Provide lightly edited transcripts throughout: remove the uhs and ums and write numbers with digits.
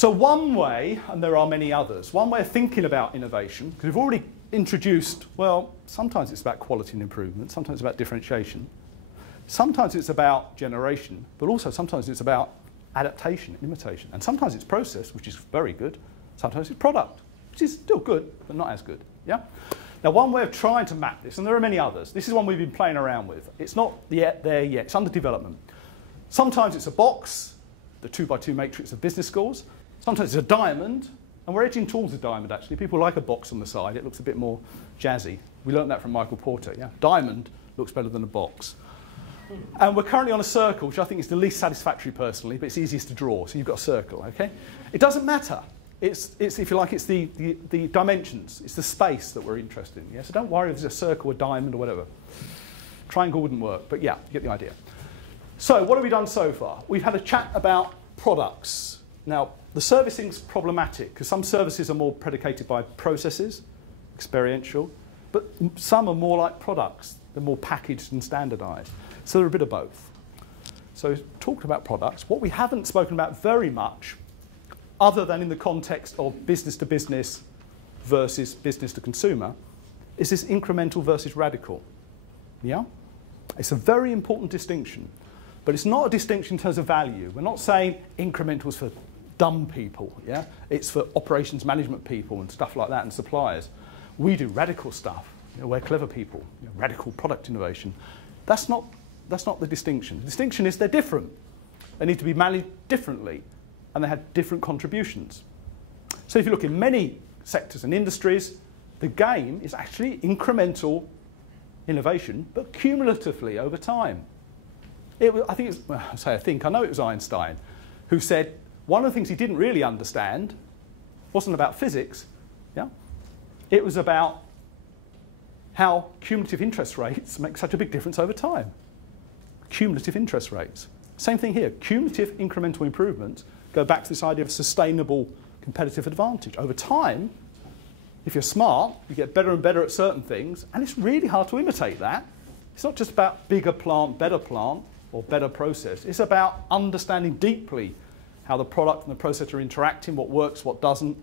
So one way, and there are many others, one way of thinking about innovation, because we've already introduced, well, sometimes it's about quality and improvement, sometimes it's about differentiation, sometimes it's about generation, but also sometimes it's about adaptation, imitation, and sometimes it's process, which is very good, sometimes it's product, which is still good, but not as good, yeah? Now, one way of trying to map this, and there are many others, this is one we've been playing around with. It's not yet there yet, it's under development. Sometimes it's a box, the 2x2 matrix of business schools. Sometimes it's a diamond, and we're edging towards a diamond, actually. People like a box on the side. It looks a bit more jazzy. We learned that from Michael Porter, yeah? Diamond looks better than a box. And we're currently on a circle, which I think is the least satisfactory personally, but it's easiest to draw, so you've got a circle, okay? It doesn't matter. It's if you like, it's the dimensions. It's the space that we're interested in, yeah? So don't worry if there's a circle, a diamond, or whatever. Triangle wouldn't work, but yeah, you get the idea. So what have we done so far? We've had a chat about products. Now, the servicing's problematic because some services are more predicated by processes, experiential, but some are more like products. They're more packaged and standardized. So they're a bit of both. So talked about products. What we haven't spoken about very much, other than in the context of business to business versus business to consumer, is this incremental versus radical. Yeah? It's a very important distinction. But it's not a distinction in terms of value. We're not saying incrementals for dumb people, yeah? It's for operations management people and stuff like that and suppliers. We do radical stuff. You know, we're clever people. You know, radical product innovation. That's not the distinction. The distinction is they're different. They need to be managed differently, and they have different contributions. So if you look in many sectors and industries, the game is actually incremental innovation, but cumulatively over time. I know it was Einstein who said one of the things he didn't really understand wasn't about physics, yeah? It was about how cumulative interest rates make such a big difference over time. Cumulative interest rates. Same thing here. Cumulative incremental improvements go back to this idea of sustainable competitive advantage. Over time, if you're smart, you get better and better at certain things, and it's really hard to imitate that. It's not just about bigger plant, or better process. It's about understanding deeply how the product and the process are interacting, what works, what doesn't.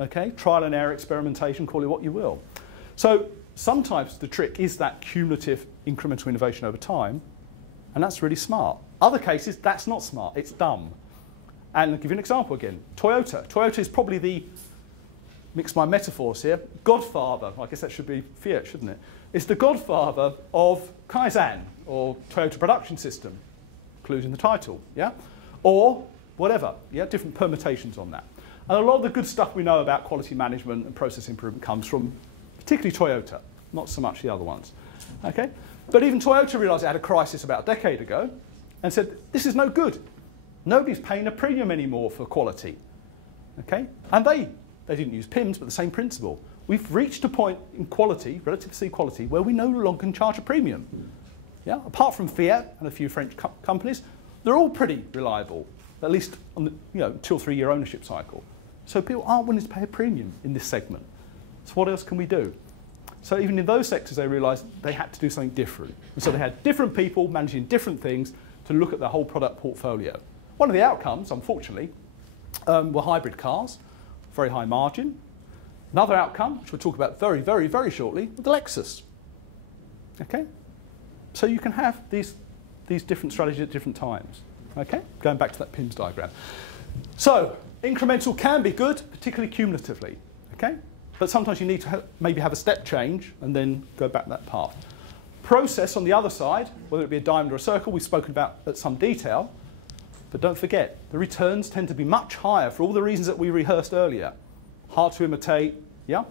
Okay? Trial and error, experimentation, call it what you will. So sometimes the trick is that cumulative incremental innovation over time, and that's really smart. Other cases, that's not smart, it's dumb. And I'll give you an example again. Toyota. Toyota is probably the, mix my metaphors here, godfather, I guess that should be Fiat, shouldn't it? It's the godfather of Kaizen, or Toyota Production System, clues in the title, yeah? Or whatever, yeah? Different permutations on that. And a lot of the good stuff we know about quality management and process improvement comes from particularly Toyota, not so much the other ones, okay? But even Toyota realised it had a crisis about a decade ago and said, this is no good. Nobody's paying a premium anymore for quality, okay? And they didn't use PIMs, but the same principle. We've reached a point in quality, relative C quality, where we no longer can charge a premium. Yeah? Apart from Fiat and a few French companies, they're all pretty reliable, at least on the 2 or 3 year ownership cycle. So people aren't willing to pay a premium in this segment. So what else can we do? So even in those sectors, they realised they had to do something different. And so they had different people managing different things to look at the whole product portfolio. One of the outcomes, unfortunately, were hybrid cars, very high margin. Another outcome, which we'll talk about very, very, very shortly, with the Lexus. Okay? So you can have these different strategies at different times. Okay? Going back to that PIMS diagram. So incremental can be good, particularly cumulatively. Okay? But sometimes you need to maybe have a step change and then go back that path. Process on the other side, whether it be a diamond or a circle, we've spoken about at some detail. But don't forget, the returns tend to be much higher for all the reasons that we rehearsed earlier. Hard to imitate, yeah?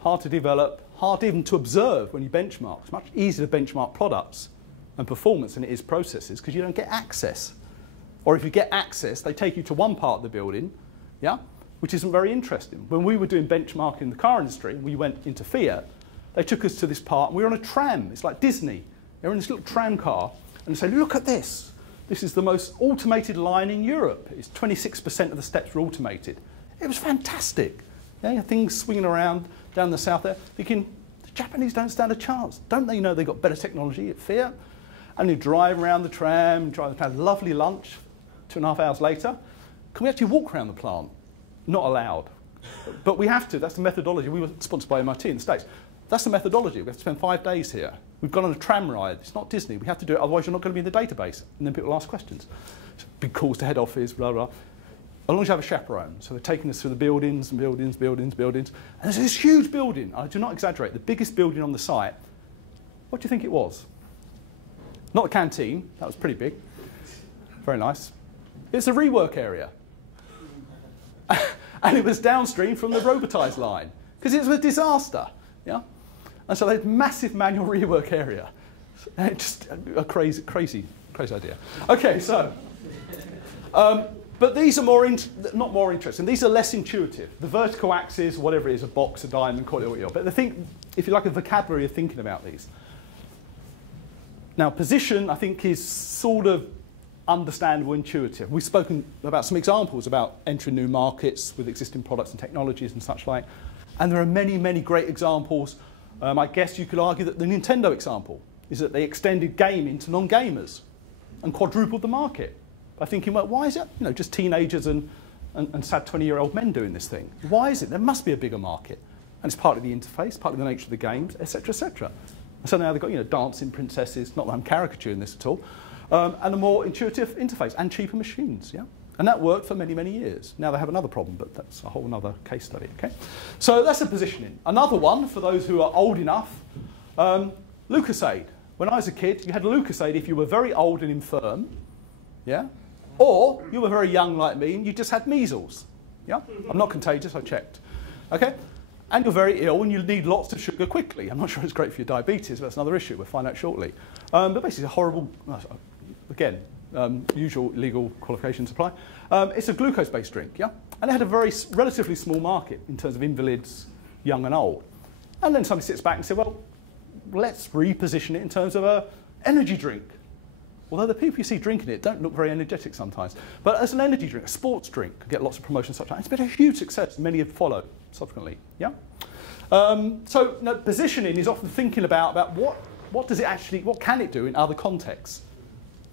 Hard to develop, hard even to observe when you benchmark. It's much easier to benchmark products and performance than it is processes because you don't get access. Or if you get access, they take you to one part of the building, yeah? Which isn't very interesting. When we were doing benchmarking in the car industry, we went into Fiat, they took us to this part, and we were on a tram. It's like Disney. They're in this little tram car, and they say, look at this. This is the most automated line in Europe. It's 26% of the steps were automated. It was fantastic. Yeah, things swinging around down the south there, thinking, the Japanese don't stand a chance. Don't they know they've got better technology at Fiat? And you drive around the tram, have a lovely lunch, 2.5 hours later, Can we actually walk around the plant? Not allowed. But we have to. That's the methodology. We were sponsored by MIT in the States. That's the methodology. We have to spend 5 days here. We've gone on a tram ride. It's not Disney. We have to do it, otherwise you're not going to be in the database. And then people ask questions. Big calls to head office, blah, blah. As long as you have a chaperone. So they're taking us through the buildings and buildings, buildings, buildings. And there's this huge building. I do not exaggerate. The biggest building on the site. What do you think it was? Not a canteen. That was pretty big. Very nice. It's a rework area. And it was downstream from the robotised line. Because it was a disaster. Yeah? And so they had massive manual rework area. And it's just a crazy idea. Okay, so... but these are not more interesting. These are less intuitive. The vertical axis, whatever it is, a box, a diamond, call it what you want. But the thing, if you like, a vocabulary of thinking about these. Now, position, I think, is sort of understandable, intuitive. We've spoken about some examples about entering new markets with existing products and technologies and such like. And there are many, many great examples. I guess you could argue that the Nintendo example is that they extended gaming to non-gamers and quadrupled the market by thinking, well, why is it just teenagers and sad 20-year-old men doing this thing? Why is it? There must be a bigger market. And it's partly the interface, partly the nature of the games, etc., etc. And so now they've got dancing princesses, not that I'm caricaturing this at all, and a more intuitive interface and cheaper machines. Yeah? And that worked for many, many years. Now they have another problem, but that's a whole other case study. Okay? So that's a positioning. Another one, for those who are old enough, Lucasade. When I was a kid, you had Lucasade if you were very old and infirm, yeah? Or you were very young like me and you just had measles. Yeah? I'm not contagious, I checked. Okay? And you're very ill and you need lots of sugar quickly. I'm not sure it's great for your diabetes, but that's another issue. We'll find out shortly. But basically, a horrible, again, usual legal qualifications apply. It's a glucose-based drink, yeah? And it had a very relatively small market in terms of invalids, young and old. And then somebody sits back and says, well, let's reposition it in terms of an energy drink. Although the people you see drinking it don't look very energetic sometimes. But as an energy drink, a sports drink, could get lots of promotion and such like. It's been a huge success. Many have followed subsequently, yeah? So positioning is often thinking about what does it actually, what can it do in other contexts?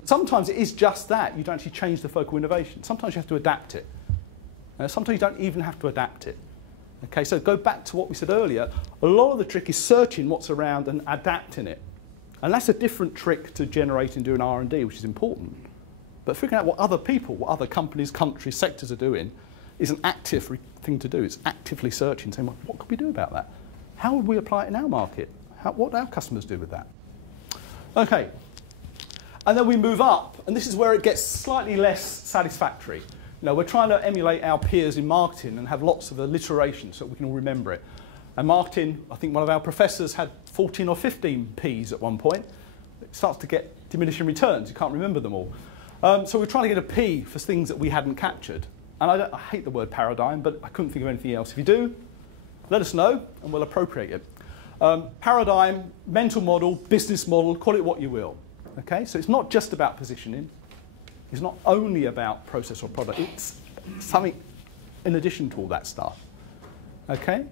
Sometimes it is just that. You don't actually change the focal innovation. Sometimes you have to adapt it. Sometimes you don't even have to adapt it. Okay, so go back to what we said earlier. A lot of the trick is searching what's around and adapting it. And that's a different trick to generating, doing R&D, which is important. But figuring out what other people, what other companies, countries, sectors are doing is an active thing to do. It's actively searching, saying, well, what could we do about that? How would we apply it in our market? What do our customers do with that? Okay. And then we move up, and this is where it gets slightly less satisfactory. We're trying to emulate our peers in marketing and have lots of alliteration so we can all remember it. And marketing, I think one of our professors had 14 or 15 Ps at one point. It starts to get diminishing returns. You can't remember them all. So we're trying to get a P for things that we hadn't captured. And I hate the word paradigm, but I couldn't think of anything else. If you do, let us know, and we'll appropriate it. Paradigm, mental model, business model, call it what you will. Okay? So it's not just about positioning. It's not only about process or product. It's something in addition to all that stuff. Okay?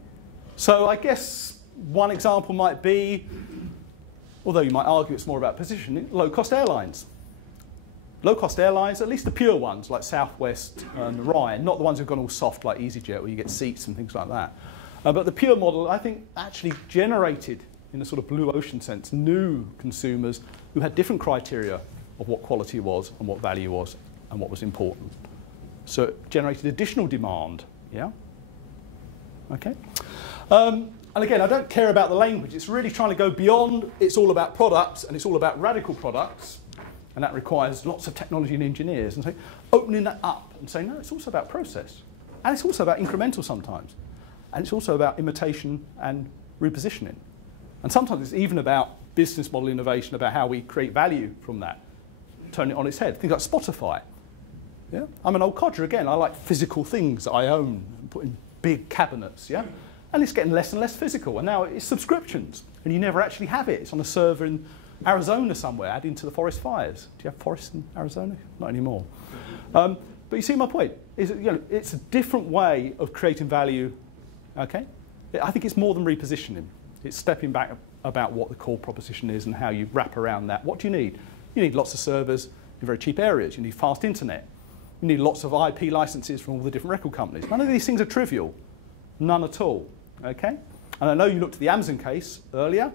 So I guess one example might be, although you might argue it's more about positioning, low-cost airlines. Low-cost airlines, at least the pure ones like Southwest and Ryan, not the ones who've gone all soft like EasyJet where you get seats and things like that. But the pure model, I think, actually generated, in a sort of blue ocean sense, new consumers who had different criteria of what quality was and what value was and what was important. So it generated additional demand, yeah? Okay? And again, I don't care about the language. It's really trying to go beyond, it's all about products and it's all about radical products. And that requires lots of technology and engineers. And so opening that up and saying, no, it's also about process. And it's also about incremental sometimes. And it's also about imitation and repositioning. And sometimes it's even about business model innovation, about how we create value from that. Turn it on its head. Things like Spotify. Yeah? I'm an old codger again. I like physical things that I own and put in big cabinets. Yeah? And it's getting less and less physical. And now it's subscriptions. And you never actually have it. It's on a server in Arizona somewhere, adding to the forest fires. Do you have forests in Arizona? Not anymore. But you see my point. It's a different way of creating value. Okay? I think it's more than repositioning. It's stepping back about what the core proposition is and how you wrap around that. What do you need? You need lots of servers in very cheap areas. You need fast internet. You need lots of IP licenses from all the different record companies. None of these things are trivial. None at all. Okay? And I know you looked at the Amazon case earlier.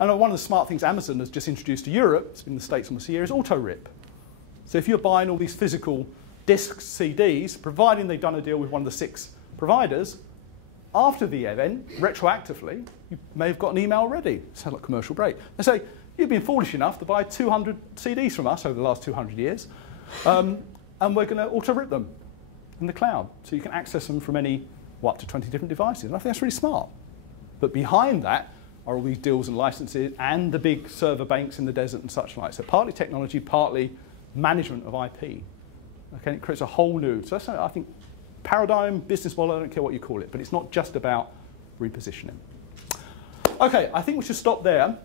And one of the smart things Amazon has just introduced to Europe, it's been in the States almost a year, is auto-rip. So if you're buying all these physical discs, CDs, providing they've done a deal with one of the 6 providers, after the event, retroactively, you may have got an email already. Sounds like commercial break. They say, you've been foolish enough to buy 200 CDs from us over the last 200 years, and we're going to auto-rip them in the cloud. So you can access them from any, up to 20 different devices. And I think that's really smart. But behind that are all these deals and licenses and the big server banks in the desert and such like. So partly technology, partly management of IP. Okay, it creates a whole new, so that's, I think, paradigm, business model, I don't care what you call it, but it's not just about repositioning. Okay, I think we should stop there.